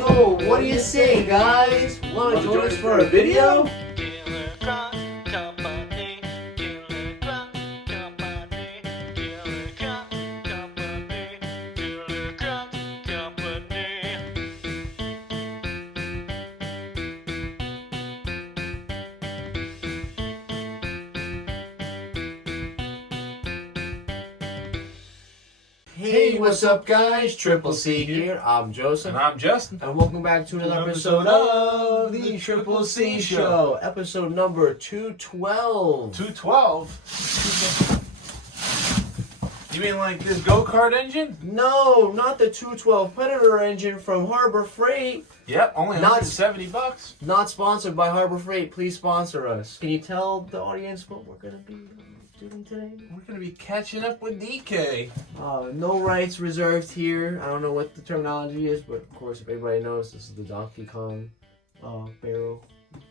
So, what do you say, guys? Want to join us for a video? Hey, what's up, guys? Triple C here. I'm Joseph. And I'm Justin. And welcome back to another episode of the Triple C Show. Episode number 212. 212? You mean like this go-kart engine? No, not the 212 Predator engine from Harbor Freight. Yep, only $170. Not sponsored by Harbor Freight. Please sponsor us. Can you tell the audience what we're going to be doing today? We're going to be catching up with DK. No rights reserved here. I don't know what the terminology is, but of course, if everybody knows, this is the Donkey Kong barrel.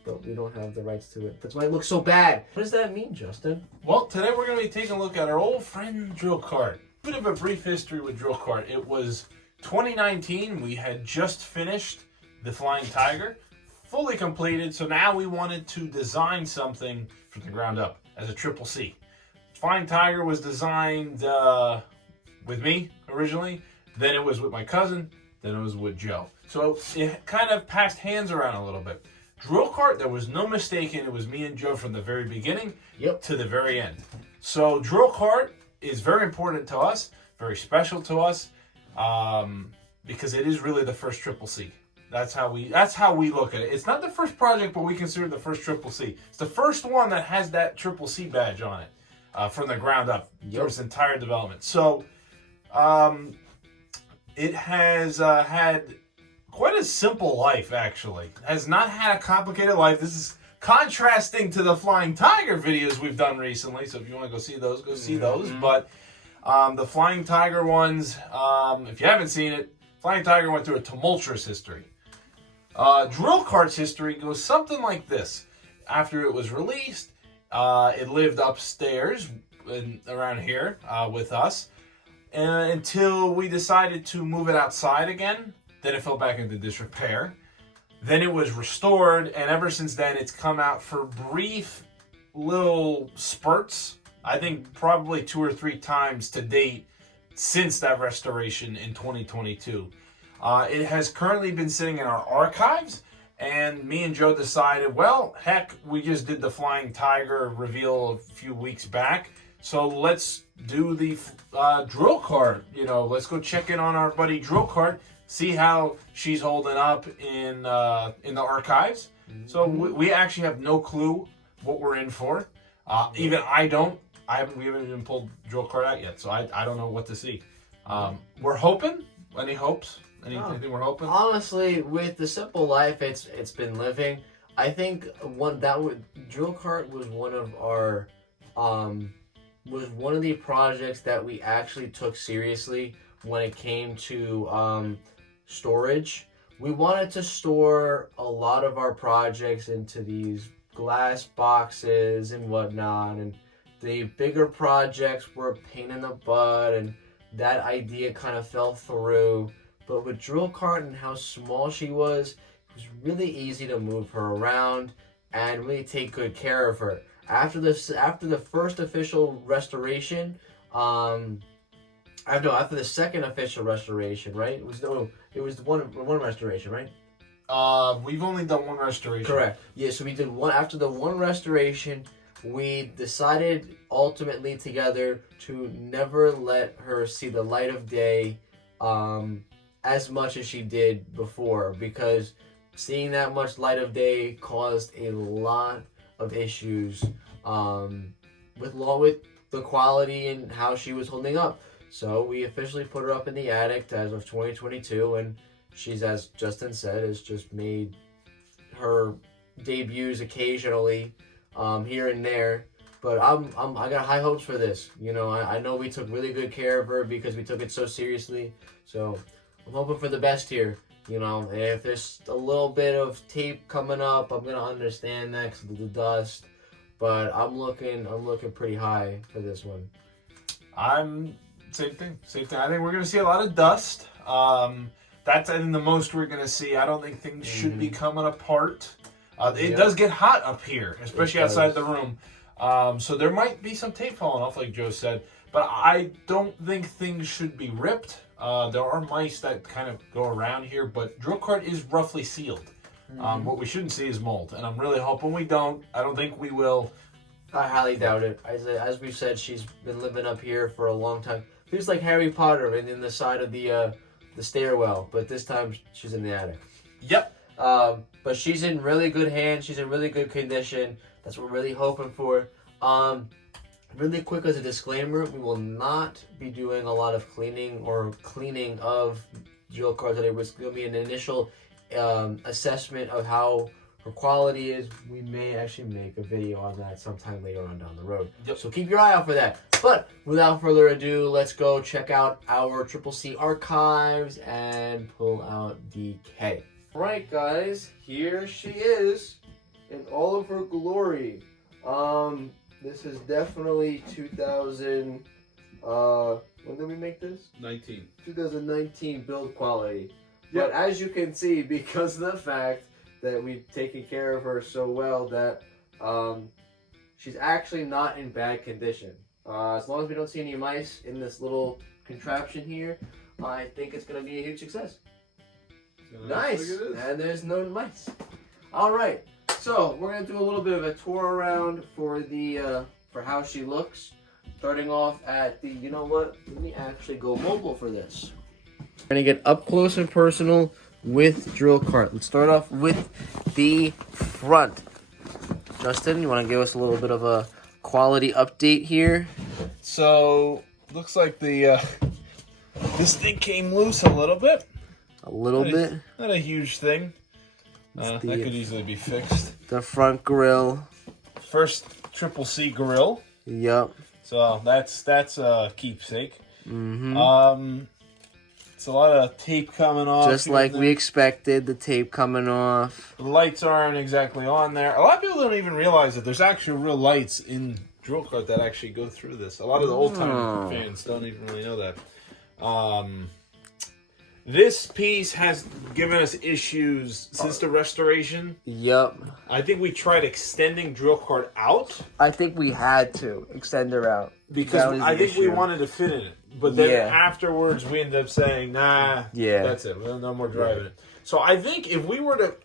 But we don't have the rights to it. That's why it looks so bad. What does that mean, Justin? Well, today we're going to be taking a look at our old friend DrillKart. Bit of a brief history with DrillKart. It was 2019. We had just finished the Flying Tiger, fully completed. So now we wanted to design something from the ground up as a Triple C. Flying Tiger was designed with me originally. Then it was with my cousin. Then it was with Joe. So it kind of passed hands around a little bit. DrillKart, there was no mistaking. It was me and Joe from the very beginning to the very end. So DrillKart is very important to us, very special to us, because it is really the first Triple C. That's how we look at it. It's not the first project, but we consider it the first Triple C. It's the first one that has that Triple C badge on it from the ground up through its entire development. So it has had quite a simple life, actually. It has not had a complicated life. This is contrasting to the Flying Tiger videos we've done recently. So if you want to go see those, go see those. But the Flying Tiger ones, if you haven't seen it, Flying Tiger went through a tumultuous history. DrillKart's history goes something like this. After it was released, it lived upstairs around here with us until we decided to move it outside again. Then it fell back into disrepair. Then it was restored, and ever since then, it's come out for brief little spurts. I think probably 2 or 3 times to date since that restoration in 2022. It has currently been sitting in our archives, and me and Joe decided, well, heck, we just did the Flying Tiger reveal a few weeks back, so let's do the DrillKart. You know, let's go check in on our buddy DrillKart, see how she's holding up in the archives. So we actually have no clue what we're in for. Even I don't. We haven't even pulled DrillKart out yet, so I don't know what to see. We're hoping. Any hopes? Anything we're hoping? Honestly, with the simple life it's been living, I think DrillKart was one of our was one of the projects that we actually took seriously when it came to storage. We wanted to store a lot of our projects into these glass boxes and whatnot, and the bigger projects were a pain in the butt, and that idea kind of fell through. But with DrillKart and how small she was, it was really easy to move her around and really take good care of her. After the first official restoration, after the second official restoration, right? It was one restoration, right? We've only done one restoration. Correct. Yeah, so we did one. After the one restoration, we decided ultimately together to never let her see the light of day as much as she did before, because seeing that much light of day caused a lot of issues with the quality and how she was holding up. So we officially put her up in the attic as of 2022, and she's, as Justin said, has just made her debuts occasionally here and there. But I got high hopes for this. You know, I know we took really good care of her because we took it so seriously. So I'm hoping for the best here. You know, if there's a little bit of tape coming up, I'm gonna understand that because of the dust. But I'm looking pretty high for this one. Same thing. I think we're gonna see a lot of dust. that's I think the most we're gonna see. I don't think things should be coming apart. It does get hot up here, especially outside the room. So there might be some tape falling off, like Joe said. But I don't think things should be ripped. There are mice that kind of go around here, but DrillKart is roughly sealed. What we shouldn't see is mold, and I'm really hoping we don't. I don't think we will. I highly doubt it. As we've said, she's been living up here for a long time. Feels like Harry Potter and in the side of the stairwell, but this time she's in the attic. Yep. But she's in really good hands. She's in really good condition. That's what we're really hoping for. Really quick as a disclaimer, we will not be doing a lot of cleaning of DrillKart today. It's going to be an initial assessment of how her quality is. We may actually make a video on that sometime later on down the road. Yep. So keep your eye out for that. But without further ado, let's go check out our CCC archives and pull out DK. Alright guys, here she is in all of her glory. This is definitely 2000, when did we make this? 2019 build quality. Yep. But as you can see, because of the fact that we've taken care of her so well, that she's actually not in bad condition. As long as we don't see any mice in this little contraption here, I think it's going to be a huge success. Nice, and there's no mice. All right, so we're gonna do a little bit of a tour around for the for how she looks. Starting off at the, you know what? Let me actually go mobile for this. We're gonna get up close and personal with DrillKart. Let's start off with the front. Justin, you want to give us a little bit of a quality update here? So looks like the this thing came loose a little bit. A little bit. Not a huge thing. That could easily be fixed. The front grill. First CCC grill. Yep. So that's a keepsake. Mm-hmm. It's a lot of tape coming off. Just like we expected, the tape coming off. The lights aren't exactly on there. A lot of people don't even realize that there's actual real lights in DrillKart that actually go through this. A lot of the old-time fans don't even really know that. This piece has given us issues since the restoration. Yep. I think we tried extending DrillKart out. I think we had to extend her out. Because I think we wanted to fit in it. But then afterwards we ended up saying, nah, that's it. No more driving it. So I think if we were to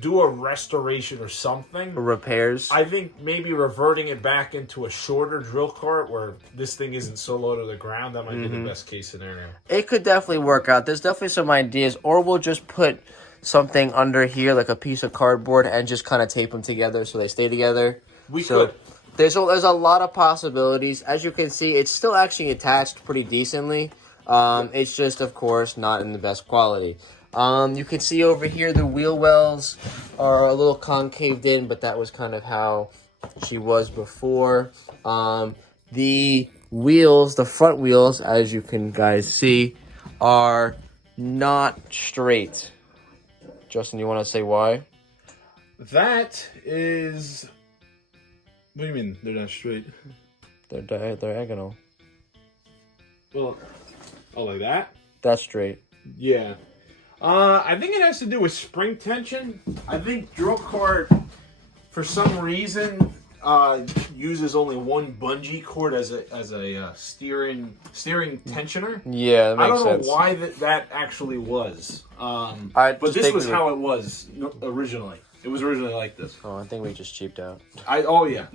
do a restoration or something, repairs, I think maybe reverting it back into a shorter DrillKart where this thing isn't so low to the ground, that might be the best case scenario. It could definitely work out. There's definitely some ideas, or we'll just put something under here like a piece of cardboard and just kind of tape them together so they stay together. We could. There's a lot of possibilities. As you can see, it's still actually attached pretty decently. It's just, of course, not in the best quality. You can see over here the wheel wells are a little concaved in, but that was kind of how she was before. The wheels, the front wheels, as you can guys see, are not straight. Justin, you want to say why? That is... What do you mean they're not straight? They're diagonal. Well, oh, like that? That's straight. Yeah. I think it has to do with spring tension. I think DrillKart, for some reason, uses only one bungee cord as a steering tensioner. Yeah, that makes sense. I don't know why that actually was. But this was how it was originally. It was originally like this. Oh, I think we just cheaped out. Yeah.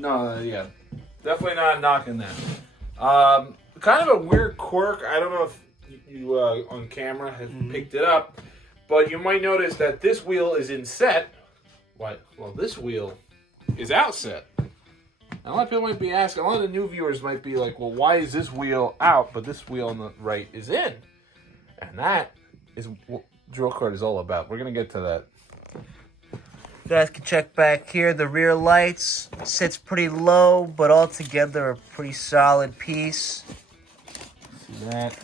Definitely not knocking that. Kind of a weird quirk. I don't know if you on camera have picked it up, but you might notice that this wheel is in set. What? Well, this wheel is out set. Now, a lot of people might be asking, a lot of the new viewers might be like, well, why is this wheel out, but this wheel on the right is in? And that is what DrillKart is all about. We're going to get to that. You guys can check back here. The rear lights sits pretty low, but altogether a pretty solid piece. See that?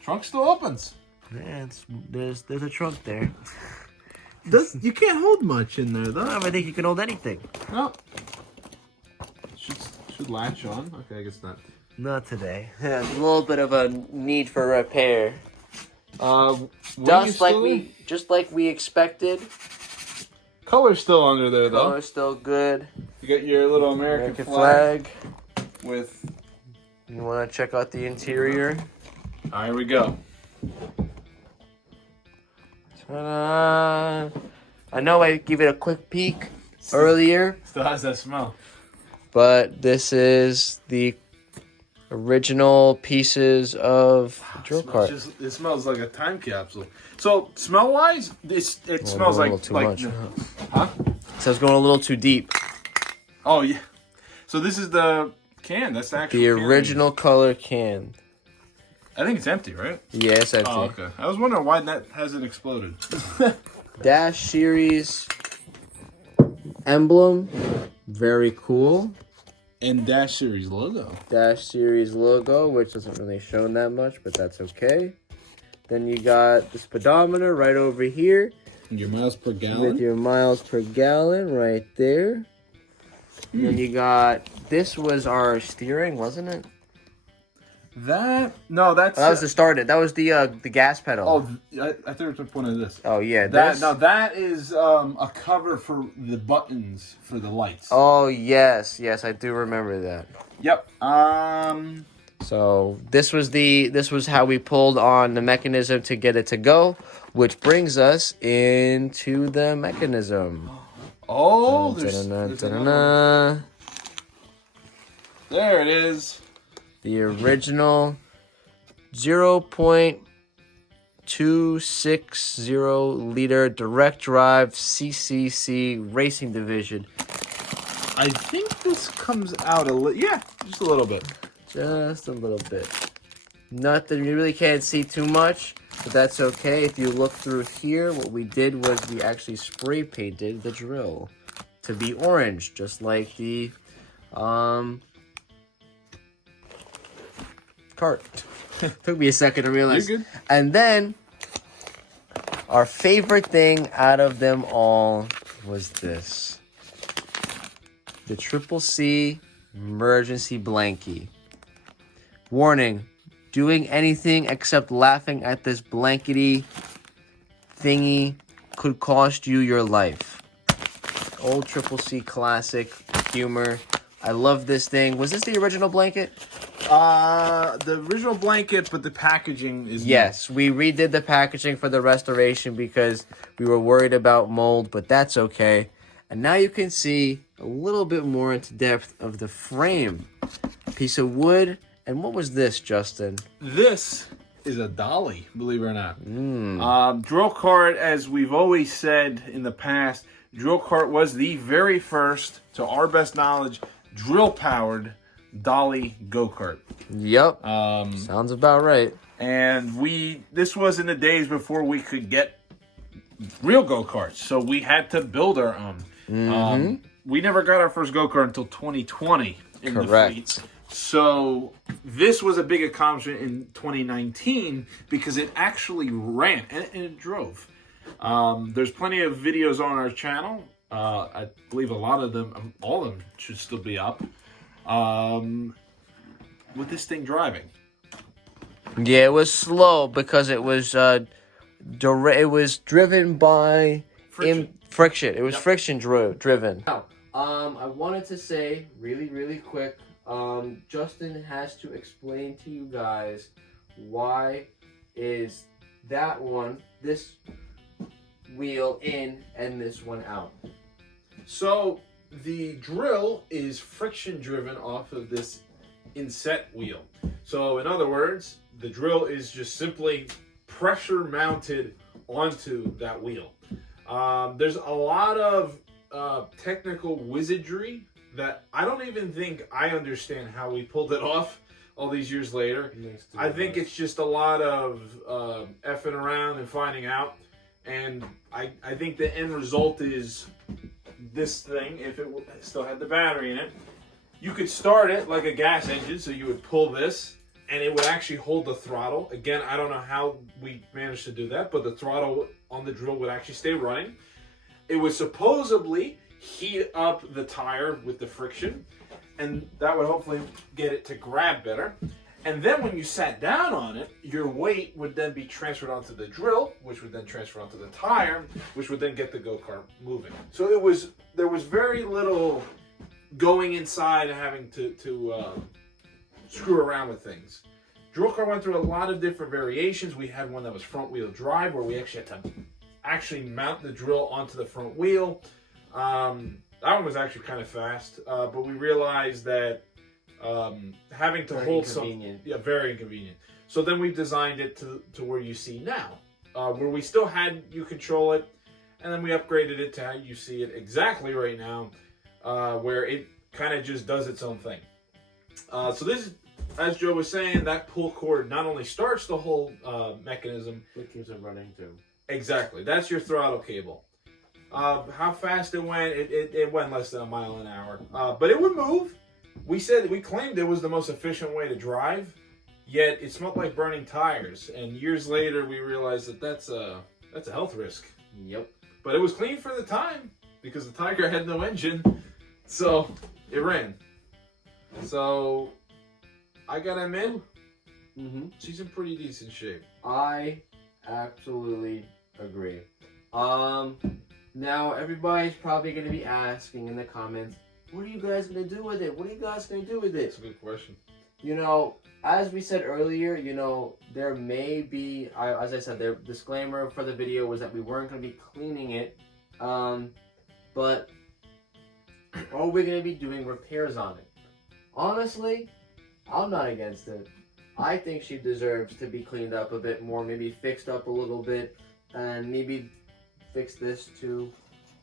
Trunk still opens. Yeah, there's a trunk there. You can't hold much in there, though. I think you can hold anything. Oh. Should latch on. Okay, I guess not. Not today. A little bit of a need for repair. Just like we expected. Color's still under there though. Color's still good. You got your little American flag with. You want to check out the interior? Here we go. Ta-da. I know I gave it a quick peek earlier. Still has that smell. But this is the original pieces of DrillKart. It smells like a time capsule. So smell-wise, it smells like much. Huh? So it's going a little too deep. Oh yeah. So this is the can. That's the actual. The original color can. I think it's empty, right? Yeah, it's empty. Oh, okay. I was wondering why that hasn't exploded. Dash Series emblem, very cool. And Dash Series logo. Dash Series logo, which doesn't really show that much, but that's okay. Then you got the speedometer right over here. Your miles per gallon. With your miles per gallon right there. Then you got, this was our steering, wasn't it? That was the starter. That was the gas pedal. Oh, I thought it was one of this. Oh yeah, that is a cover for the buttons for the lights. Oh yes, I do remember that. Yep. So this was how we pulled on the mechanism to get it to go, which brings us into the mechanism. Oh, there's there it is. The original 0.260 liter direct drive CCC racing division. I think this comes out just a little bit. Just a little bit. Nothing, you really can't see too much, but that's okay. If you look through here, what we did was we actually spray painted the drill to be orange, just like the cart. Took me a second to realize. You're good. And then our favorite thing out of them all was this. The CCC emergency blankie. Warning, doing anything except laughing at this blankety thingy could cost you your life. Old CCC classic humor. I love this thing. Was this the original blanket? The original blanket, but the packaging is yes. We redid the packaging for the restoration because we were worried about mold, but that's okay. And now you can see a little bit more into depth of the frame. Piece of wood. And what was this, Justin? This is a dolly, believe it or not. DrillKart, as we've always said in the past, DrillKart was the very first, to our best knowledge, drill-powered dolly go-kart. Yep. Sounds about right. And this was in the days before we could get real go-karts, so we had to build our own. We never got our first go-kart until 2020 in the fleet. So this was a big accomplishment in 2019 because it actually ran and it drove. There's plenty of videos on our channel. I believe all of them should still be up. With this thing driving. Yeah, it was slow because it was driven by friction. It was friction driven. Now, I wanted to say really quick. Justin has to explain to you guys why is that one, this wheel in and this one out. So the drill is friction driven off of this inset wheel. So in other words, the drill is just simply pressure mounted onto that wheel. There's a lot of technical wizardry that I don't even think I understand how we pulled it off all these years later. I think it's just a lot of effing around and finding out. And I think the end result is this thing, if it still had the battery in it. You could start it like a gas engine, so you would pull this, and it would actually hold the throttle. Again, I don't know how we managed to do that, but the throttle on the drill would actually stay running. It would supposedly heat up the tire with the friction, and that would hopefully get it to grab better. And then when you sat down on it, your weight would then be transferred onto the drill, which would then transfer onto the tire, which would then get the go-kart moving. So there was very little going inside and having to screw around with things. DrillKart went through a lot of different variations. We had one that was front wheel drive, where we actually had to mount the drill onto the front wheel. That one was actually kind of fast, but we realized that having to very hold very inconvenient. So then we designed it to where you see now, where we still had you control it, and then we upgraded it to how you see it exactly right now, where it kind of just does its own thing. So this, as Joe was saying, that pull cord not only starts the whole mechanism, it keeps it running too. Exactly, that's your throttle cable. How fast it went? It went less than a mile an hour, but it would move. We claimed it was the most efficient way to drive, yet it smelled like burning tires. And years later, we realized that that's a health risk. Yep. But it was clean for the time because the Tiger had no engine, so it ran. So I gotta admit, she's in pretty decent shape. I absolutely agree. Now everybody's probably gonna be asking in the comments, what are you guys gonna do with it? What are you guys gonna do with it? That's a good question. You know, as we said earlier, you know, there may be, as I said, the disclaimer for the video was that we weren't gonna be cleaning it, but are we gonna be doing repairs on it? Honestly, I'm not against it. I think she deserves to be cleaned up a bit more, maybe fixed up a little bit, and maybe fix this too.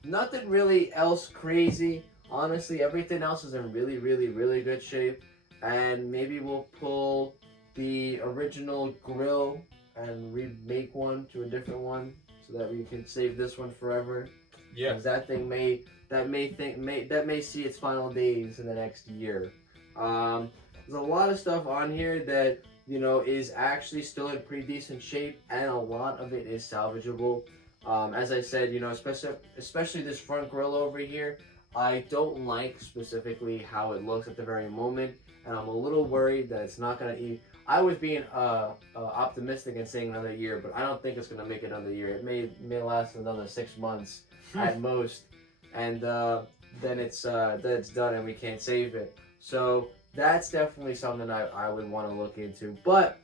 Nothing really else crazy. Honestly, everything else is in really, really, really good shape. And maybe we'll pull the original grill and remake one to a different one so that we can save this one forever. Yeah. Because that thing may see its final days in the next year. There's a lot of stuff on here that, you know, is actually still in pretty decent shape, and a lot of it is salvageable. As I said, you know, especially this front grill over here, I don't like specifically how it looks at the very moment, and I'm a little worried that it's not gonna eat. I was being optimistic and saying another year, but I don't think it's gonna make another year. It may last another 6 months at most, and then it's done and we can't save it. So that's definitely something I would want to look into. But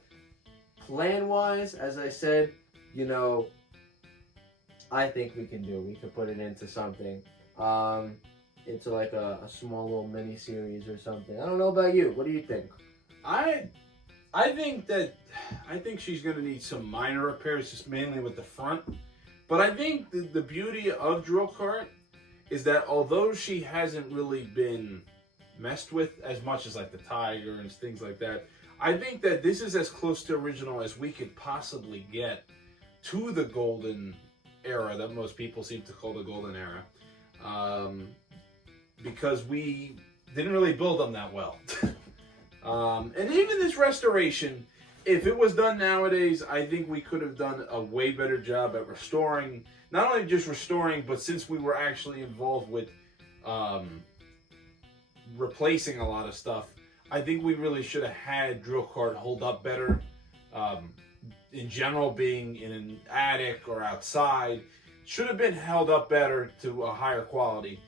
plan-wise, as I said, you know, I think we can put it into something. Into like a small little mini series or something. I don't know about you. What do you think? I think she's gonna need some minor repairs, just mainly with the front. But I think the beauty of DrillKart is that although she hasn't really been messed with as much as like the Tiger and things like that, I think that this is as close to original as we could possibly get to the golden era that most people seem to call the golden era. Because we didn't really build them that well. And even this restoration, if it was done nowadays, I think we could have done a way better job at restoring, not only just restoring, but since we were actually involved with replacing a lot of stuff, I think we really should have had DrillKart hold up better. In general, being in an attic or outside, should have been held up better to a higher quality.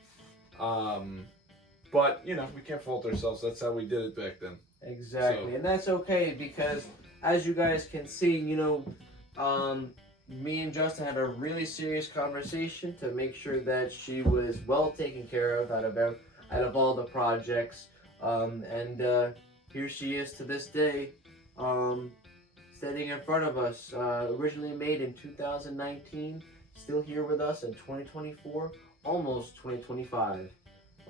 But, you know, we can't fault ourselves. That's how we did it back then. Exactly. So. And that's okay because, as you guys can see, you know, me and Justin had a really serious conversation to make sure that she was well taken care of out of all the projects. And here she is to this day, standing in front of us. Originally made in 2019, still here with us in 2024, almost 2025.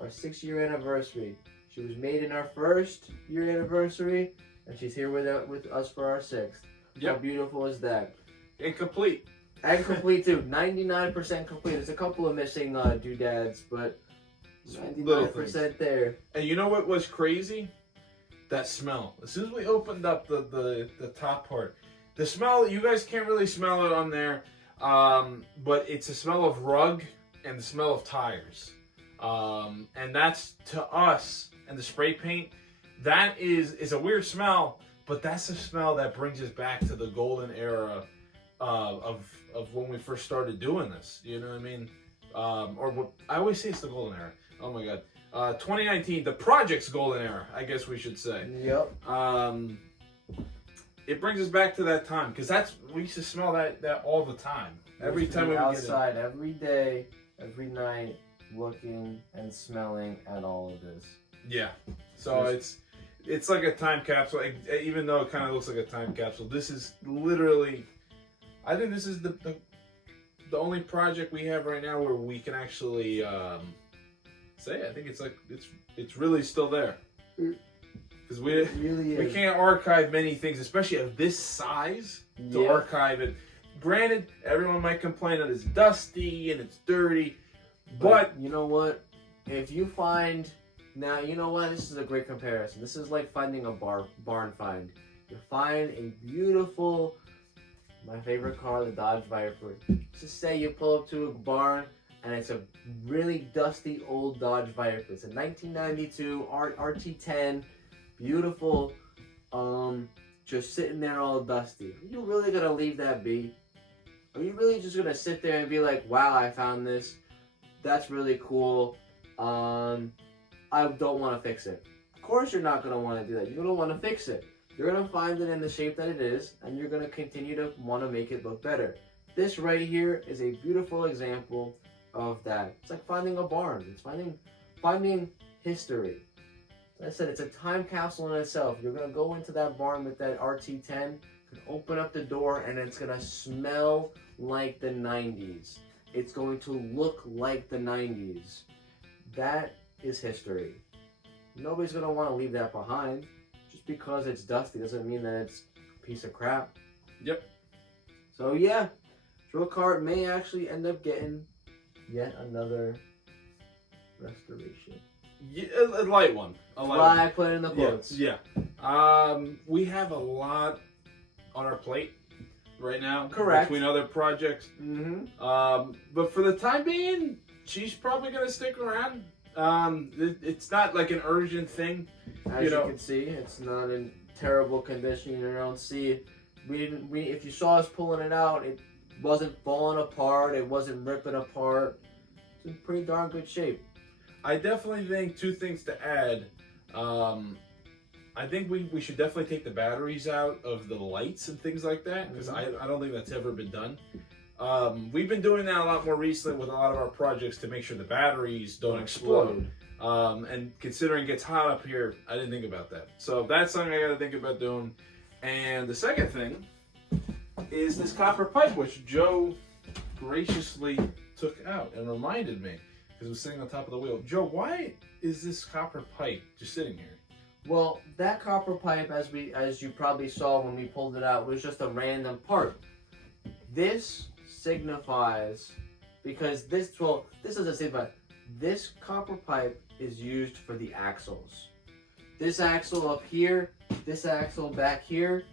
Our 6-year anniversary. She was made in our 1st year anniversary, and she's here with us for our 6th. Yep. How beautiful is that? And complete. And complete too. 99% complete. There's a couple of missing doodads, but 99% there. And you know what was crazy? That smell. As soon as we opened up the top part, the smell, you guys can't really smell it on there, but it's a smell of rug and the smell of tires. And that's, to us, and the spray paint, that is a weird smell, but that's the smell that brings us back to the golden era of when we first started doing this. You know what I mean? Or what I always say, it's the golden era. Oh my god. 2019, the project's golden era, I guess we should say. Yep. It brings us back to that time, because we used to smell that all the time. Every time we would outside, every day, every night, looking and smelling at all of this. Yeah. So it's like a time capsule, even though it kind of looks like a time capsule. This is literally, I think this is the only project we have right now where we can actually say, I think it's really still there. Because we can't archive many things, especially of this size, to archive it. Granted, everyone might complain that it's dusty and it's dirty, but you know what? If you find, now you know what? This is a great comparison. This is like finding a barn find. You find a beautiful, my favorite car, the Dodge Viper. Just say you pull up to a barn and it's a really dusty old Dodge Viper. It's a 1992 RT10. Beautiful, just sitting there all dusty. Are you really gonna leave that be? Are you really just gonna sit there and be like, wow, I found this, that's really cool, I don't want to fix it? Of course you're not gonna want to do that. You're gonna want to fix it. You're gonna find it in the shape that it is, and you're gonna continue to want to make it look better. This right here is a beautiful example of that. It's like finding a barn. It's finding history. Like I said, it's a time capsule in itself. You're going to go into that barn with that RT10, open up the door, and it's going to smell like the 90s. It's going to look like the 90s. That is history. Nobody's going to want to leave that behind. Just because it's dusty doesn't mean that it's a piece of crap. Yep. So yeah, DrillKart may actually end up getting yet another restoration. Yeah, a light one. I put it in the quotes. Yeah. We have a lot on our plate right now. Correct. Between other projects. Mm-hmm. But for the time being, she's probably going to stick around. It's not like an urgent thing. As you can see, it's not in terrible condition. You don't see it. If you saw us pulling it out, it wasn't falling apart. It wasn't ripping apart. It's in pretty darn good shape. I definitely think two things to add. I think we should definitely take the batteries out of the lights and things like that, because I don't think that's ever been done. We've been doing that a lot more recently with a lot of our projects to make sure the batteries don't explode. And considering it gets hot up here, I didn't think about that. So that's something I got to think about doing. And the second thing is this copper pipe, which Joe graciously took out and reminded me, because it was sitting on top of the wheel. Joe, why is this copper pipe just sitting here? Well, that copper pipe, as you probably saw when we pulled it out, was just a random part. This signifies, because this doesn't signify, this copper pipe is used for the axles. This axle up here, this axle back here,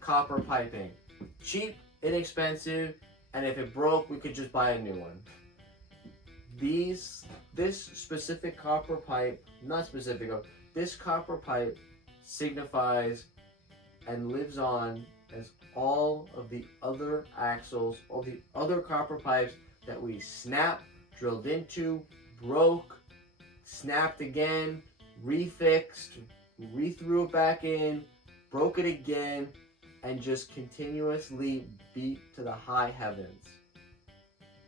copper piping. Cheap, inexpensive, and if it broke, we could just buy a new one. This specific copper pipe, this copper pipe signifies and lives on as all of the other axles, all the other copper pipes that we snapped, drilled into, broke, snapped again, refixed, re-threw it back in, broke it again, and just continuously beat to the high heavens.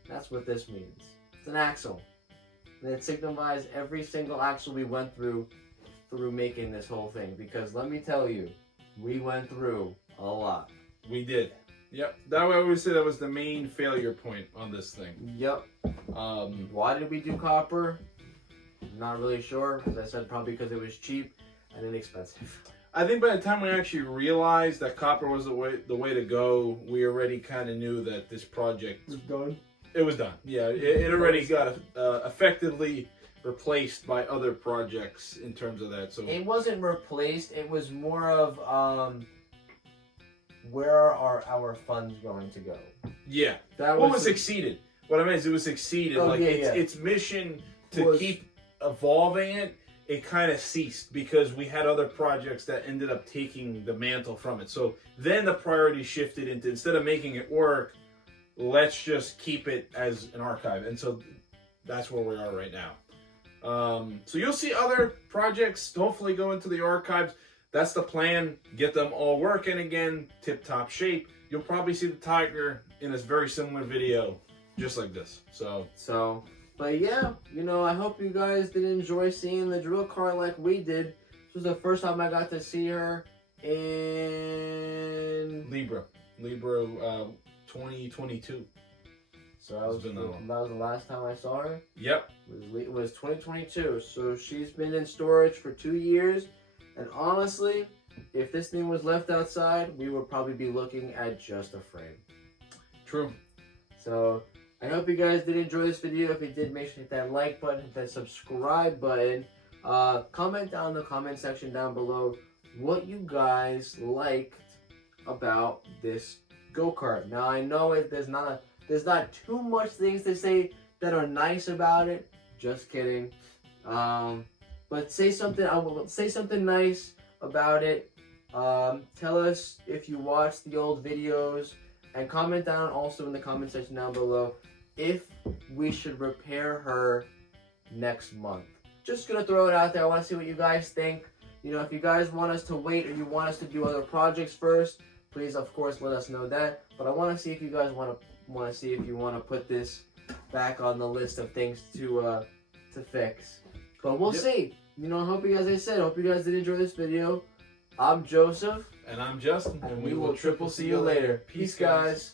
That's what this means. It's an axle. And it signifies every single axle we went through making this whole thing. Because let me tell you, we went through a lot. We did. Yep. That way I always say that was the main failure point on this thing. Yep. Why did we do copper? Not really sure. As I said, probably because it was cheap and inexpensive. I think by the time we actually realized that copper was the way to go, we already kind of knew that this project was done. It was done. Yeah, it already got effectively replaced by other projects in terms of that. So it wasn't replaced. It was more of where are our funds going to go? Yeah, that was succeeded. What I meant is it was succeeded. Its mission to keep evolving it it kind of ceased because we had other projects that ended up taking the mantle from it. So then the priority shifted into, instead of making it work, let's just keep it as an archive. And so that's where we are right now. So you'll see other projects hopefully go into the archives. That's the plan. Get them all working again, tip-top shape. You'll probably see the Tiger in a very similar video, just like this. But yeah, you know, I hope you guys did enjoy seeing the drill cart like we did. This was the first time I got to see her in Libra 2022. So that was the last time I saw her. Yep. It was 2022. So she's been in storage for 2 years. And honestly, if this thing was left outside, we would probably be looking at just a frame. True. So I hope you guys did enjoy this video. If you did, make sure to hit that like button, hit that subscribe button. Comment down in the comment section down below what you guys liked about this go-kart. Now I know there's not too much things to say that are nice about it. Just kidding. But say something. I will say something nice about it. Tell us if you watched the old videos, and comment down also in the comment section down below if we should repair her next month. Just gonna throw it out there. I want to see what you guys think. You know, if you guys want us to wait or you want us to do other projects first, please, of course, let us know that. But I want to see if you guys want to put this back on the list of things to fix. But we'll see. You know, I hope you guys did enjoy this video. I'm Joseph. And I'm Justin. And we will triple see you later. Peace, guys.